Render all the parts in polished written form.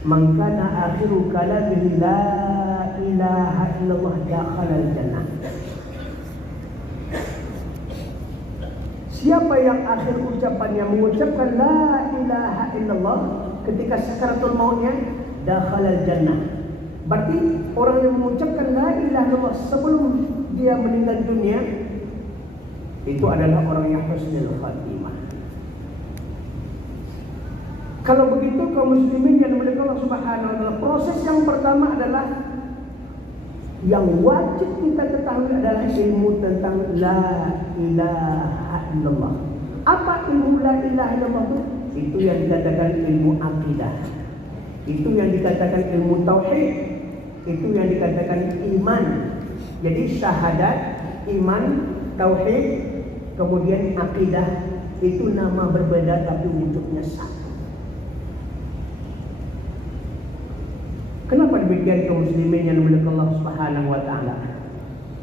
Man kana akhiru kalamihi la ilaha illallah dakhala al-jannah. Siapa yang akhir ucapannya mengucapkan la ilaha illallah ketika sakaratul mautnya, dakhala al-jannah. Berarti orang yang mengucapkan la ilaha illallah sebelum dia meninggal dunia itu adalah orang yang husnul khatimah. Kalau begitu kaum muslimin yang dimuliakan Allah Subhanahu wa taala, proses yang pertama adalah yang wajib kita ketahui adalah ilmu tentang la ilaha illallah. Apa ilmu la ilaha illallah itu? Itu yang dikatakan ilmu akidah. Itu yang dikatakan ilmu tauhid. Itu yang dikatakan iman. Jadi syahadat, iman, tauhid, kemudian akidah itu nama berbeda tapi wujudnya satu. Kenapa demikian kaum muslimin yang dimuliakan Allah Subhanahu wa taala?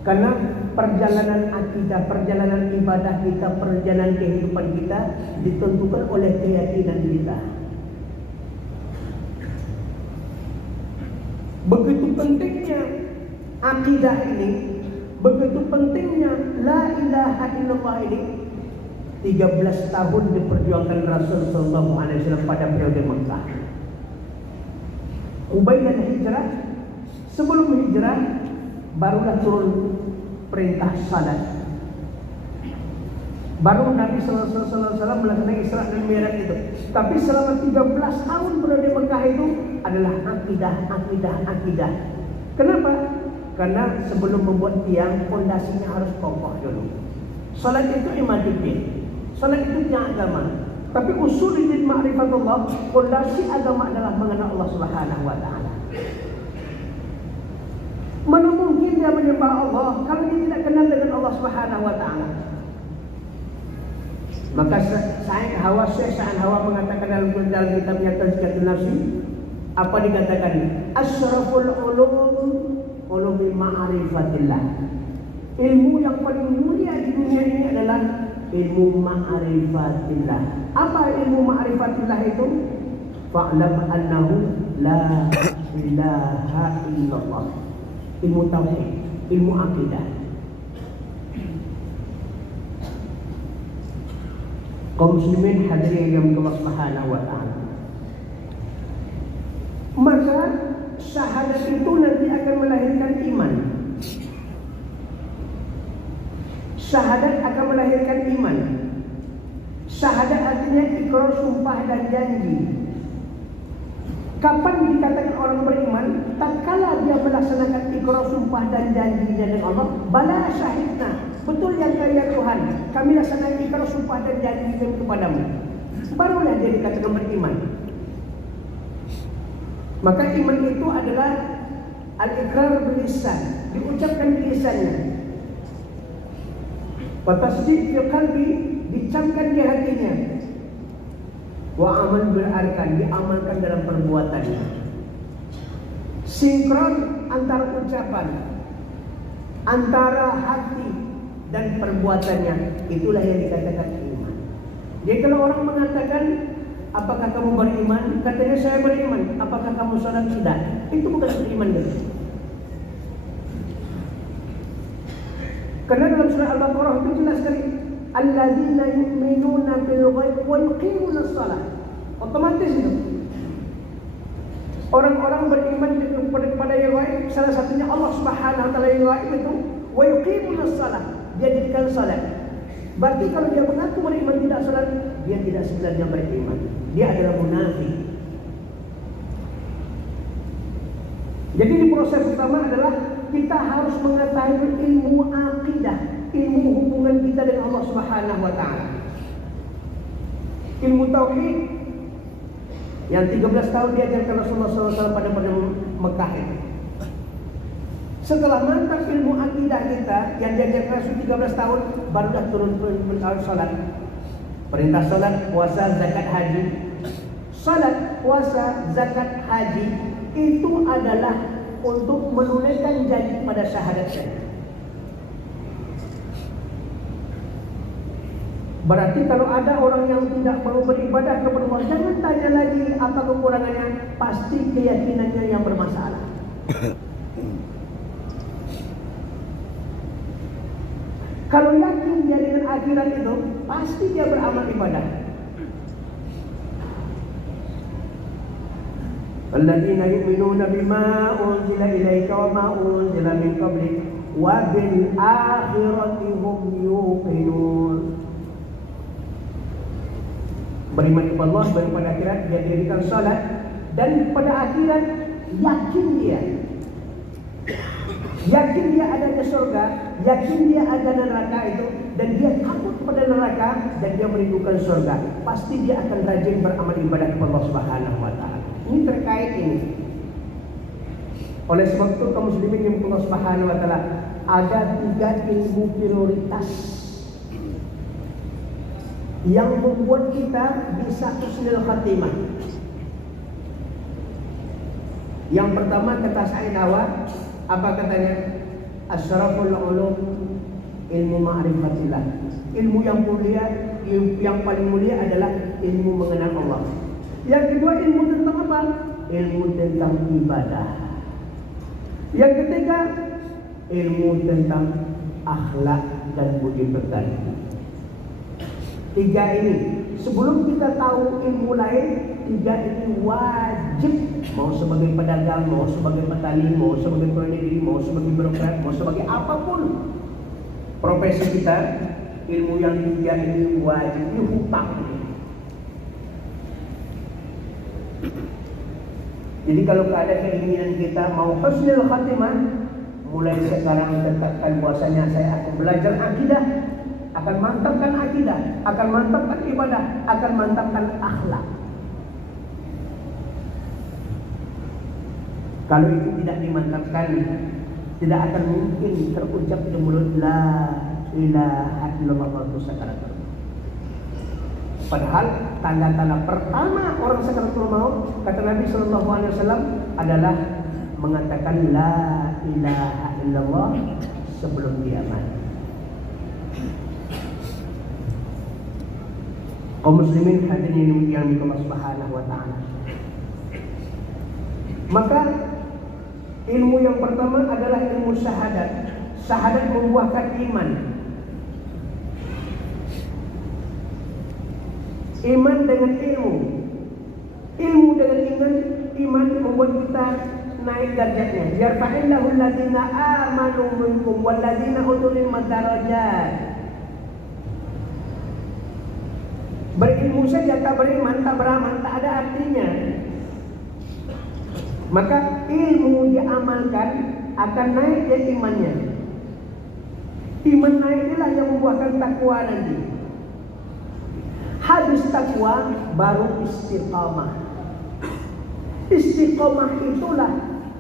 Karena perjalanan akidah, perjalanan ibadah kita, perjalanan kehidupan kita ditentukan oleh keyakinan kita. Begitu pentingnya akidah ini, begitu pentingnya la ilaha illallah ini. 13 tahun diperjuangkan Rasul sallallahu alaihi wasallam pada periode Mekah. Ubaidah hijrah, sebelum hijrah barulah turun perintah salat. Baru Nabi sallallahu alaihi wasallam melaksanakan Isra dan Mi'raj itu. Tapi selama 13 tahun berada di Mekah itu adalah akidah. Kenapa? Karena sebelum membuat tiang, fondasinya harus kokoh dulu. Salat itu imaduddin. Salat itu tiang agama. Tapi usuluddin ma'rifatullah, fondasi agama adalah mengenal Allah Subhanahu wa taala. Mana mungkin dia menyembah Allah kalau dia tidak kenal dengan Allah Subhanahu wa taala? Maka Syekh Hawa mengatakan dalam kitabnya Tazkiyatun Nafs, apa dikatakan? Asyraful ulum ma'rifatillah. Ilmu yang paling mulia di dunia ini adalah ilmu ma'rifatillah. Apa ilmu ma'rifatillah itu? Fa'lam annahu la ilaha illallah. Ilmu tauhid, ilmu akidah. Kaum muslimin hadirin yang Allah Subhanahu wa taala. Maka syahadat itu nanti akan melahirkan iman. Syahadat akan melahirkan iman. Syahadat artinya ikrar, sumpah dan janji. Kapan dikatakan orang beriman? Tatkala dia melaksanakan ikrar, sumpah dan janjinya dengan Allah. Bala syahidna, betul yang kaya Tuhan, kami laksanakan ikrar, sumpah dan janji kepadamu. Barulah dia dikatakan beriman. Maka iman itu adalah al-ikrar bil lisan, diucapkan di lisannya. Wa tasdiq fi qalbi, dicamkan di hatinya. Wa amal bil arkan, diamalkan dalam perbuatannya. Sinkron antara ucapan, antara hati dan perbuatannya, itulah yang dikatakan iman. Jadi kalau orang mengatakan, apakah kamu beriman? Katanya saya beriman. Apakah kamu salat? Tidak. Itu bukan beriman gitu. Karena dalam surah Al-Baqarah itu jelas sekali, alladzina yu'minuna bil ghaib wa yuqimunas shalah. Otomatis itu. Orang-orang beriman kepada yang gaib, salah satunya Allah Subhanahu wa taala yang gaib itu, wa yuqimunas shalah. Dia dirikan salat. Berarti kalau dia mengaku beriman tidak salat, dia tidak sebenarnya beriman. Dia adalah munafik. Jadi di proses pertama adalah kita harus mengetahui ilmu akidah, ilmu hubungan kita dengan Allah Subhanahu wa taala. Ilmu tauhid yang 13 tahun diajarkan Rasulullah SAW pada Mekah itu. Setelah mantap ilmu akidah kita yang diajarkan Rasul 13 tahun, barulah turun perintah salat. Perintah salat, puasa, zakat, haji. Salat, puasa, zakat, haji itu adalah untuk menunaikan janji pada syahadat. Berarti kalau ada orang yang tidak mau beribadah kepada Allah, jangan tanya lagi apa kekurangannya. pasti keyakinannya yang bermasalah. Kalau yakin dia dengan akhirat itu, pasti dia beramal ibadah. Alladzina yu'minuna bima unzila ilaika wa ma unzila min qablik wa bil akhirati hum yuqinun. Beriman kepada Allah, beriman pada akhirat, dia dirikan salat, dan pada akhirat yakin dia. Yakin dia adanya surga, yakin dia ada neraka itu, dan dia takut pada neraka dan dia merindukan surga. Pasti dia akan rajin beramal ibadah kepada Allah Subhanahu wa taala. Ini terkait ini. Oleh sebab itu kaum muslimin yang Allah Subhanahu wa taala, ada 3 ilmu prioritas yang membuat kita bisa husnul khatimah. Yang pertama kata Said Hawa, apa katanya? Asyraful ulum ilmu ma'rifatillah. Ilmu yang mulia, yang paling mulia adalah ilmu mengenal Allah. Yang kedua ilmu tentang apa? Ilmu tentang ibadah. Yang ketiga ilmu tentang akhlak dan budi pekerti. 3 ini, sebelum kita tahu ilmu lain, 3 ini wajib. Mau sebagai pedagang, mau sebagai petani, mau sebagai pegawai negeri, mau sebagai birokrat, mau sebagai apapun profesi kita, ilmu yang 3 ini wajib dihutang. Jadi kalau ada keinginan kita mau husnul khatimah, mulai sekarang tetapkan bahwasanya saya akan belajar akidah, akan mantapkan akidah, akan mantapkan ibadah, akan mantapkan akhlak. Kalau itu tidak dimantapkan, tidak akan mungkin terucap di mulut la ilaha illallah wa sakaratul. Padahal tanda-tanda pertama orang sakaratul maut, kata Nabi sallallahu alaihi wasallam, adalah mengatakan la ilaha illallah sebelum dia mati. Kaum muslimin hadirin yang dimuliakan Allah Subhanahu wa taala. Maka ilmu yang pertama adalah ilmu syahadat. Syahadat membuahkan iman. Iman dengan ilmu. Ilmu dengan iman membuat kita naik derajatnya. Yarfa'illahu alladziina aamanu minkum walladziina utul ilma darajat. Berilmu saja tak beriman, tak beramal, tak ada artinya. Maka ilmu diamalkan akan naik dia imannya. Iman naik inilah yang membuahkan takwa nanti. Habis takwa baru istiqamah. Istiqamah itulah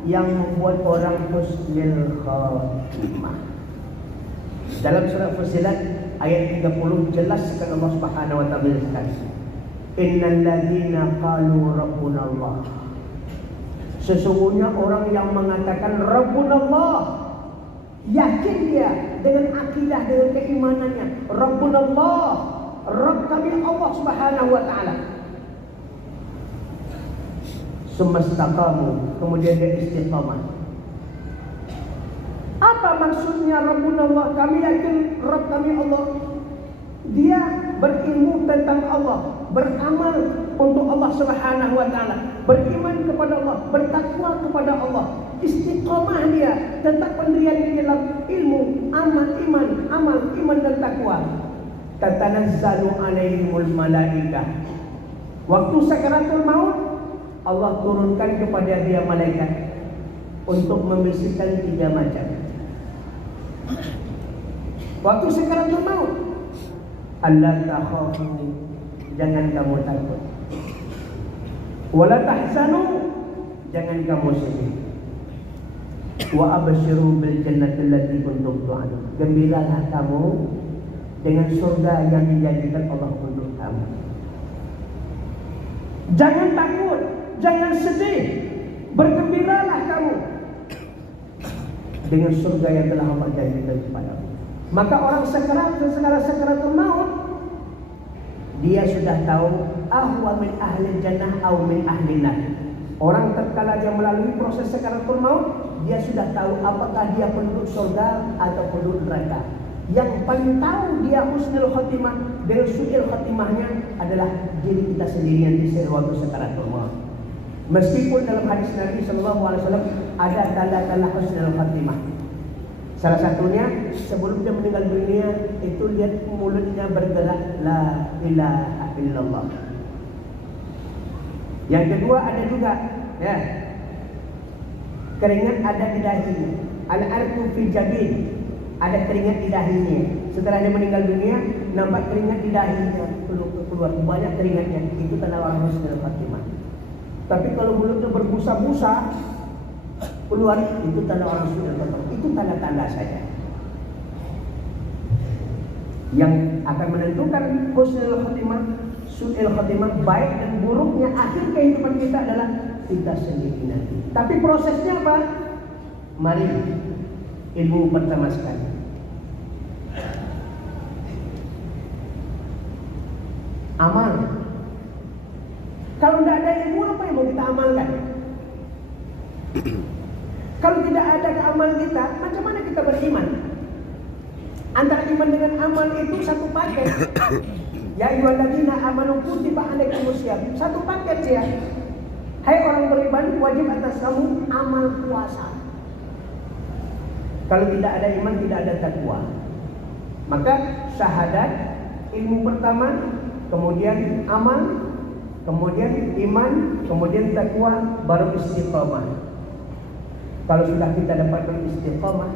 yang membuat orang husnul khatimah. Dalam surah Fussilat ayat 30 jelas sekali Allah Subhanahu wa taala berkata, "Innal ladzina qalu rabbuna Allah." Sesungguhnya orang yang mengatakan Rabbuna Allah, yakin dia dengan akidah, dengan keimanannya, Rabbuna Allah, Rabb kami Allah Subhanahu wa taala. Semestaqamu, kemudian dia istiqamah. Apa maksudnya Rabbuna Allah? Kami yakin Rabb kami Allah. Dia berilmu tentang Allah, beramal untuk Allah Subhanahu wa taala, beriman kepada Allah, bertakwa kepada Allah, istiqamah dia, tetap pendirian di dalam ilmu, amal iman dan takwa. Tatanazzalu alaihimul malaikah. Waktu sakaratul maut, Allah turunkan kepada dia malaikat untuk membersihkan 3 macam. Waktu sakaratul maut, Allah takhafu, jangan kamu takut. Wala tahzanu, jangan kamu sedih. Wa abshiru bil jannati allati kuntum tu'adun. Gembiralah kamu dengan surga yang dijadikan Allah untuk kamu. Jangan takut, jangan sedih. Bergembiralah kamu dengan surga yang telah Allah janjikan kepadamu. Maka orang sakaratul maut, dia sudah tahu ahwa min ahli jannah aw min ahli nar. Orang tatkala dia melalui proses sakaratul maut, dia sudah tahu apakah dia penduduk surga atau penduduk neraka. Yang paling tahu dia husnul khotimah dan su'il khotimahnya adalah diri kita sendiri yang di waktu sakaratul maut. Meskipun dalam hadis Nabi SAW ada tanda-tanda husnul khotimah. Salah satunya sebelum dia meninggal dunia itu lihat mulutnya bergerak la ilaha illallah. Yang kedua ada juga ya, keringat ada di dahinya. Al-arqu fi jabin, ada keringat di dahinya. Setelah dia meninggal dunia nampak keringat di dahinya keluar banyak keringatnya. Itu tanda orang husnul khotimah. Tapi kalau mulutnya berbusa-busa keluar, itu tanda orang sudah kotor. Itu tanda-tanda saja. Yang akan menentukan husnul khotimah, su'il khotimah, baik dan buruknya akhir kehidupan kita adalah kita sendiri nanti. Tapi prosesnya apa? Mari ilmu pertama sekali. Amal. Kalau tidak ada ilmu, apa yang mau kita amalkan? Kalau tidak ada amal kita, macam mana kita beriman? Antara iman dengan amal itu satu paket. Ya ayyuhalladzina amanu kutiba alaikumusiyam. Satu paket ya. Hai orang beriman, wajib atas kamu amal puasa. Kalau tidak ada iman, tidak ada takwa. Maka syahadat, ilmu pertama, kemudian amal, kemudian iman, kemudian takwa, baru istiqamah. Kalau sudah kita dapat beristiqamah,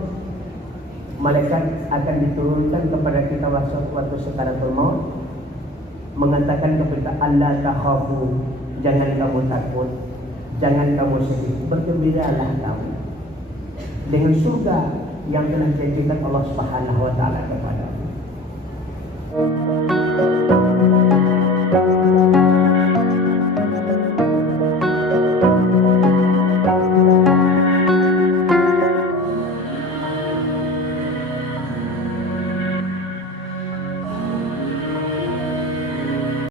malaikat akan diturunkan kepada kita waktu sakaratul maut, mengatakan kepada Allah, takhafu, jangan kamu takut, jangan kamu sedih, bergembiralah kamu dengan surga yang telah dijanjikan Allah Subhanahu wa taala kepadamu.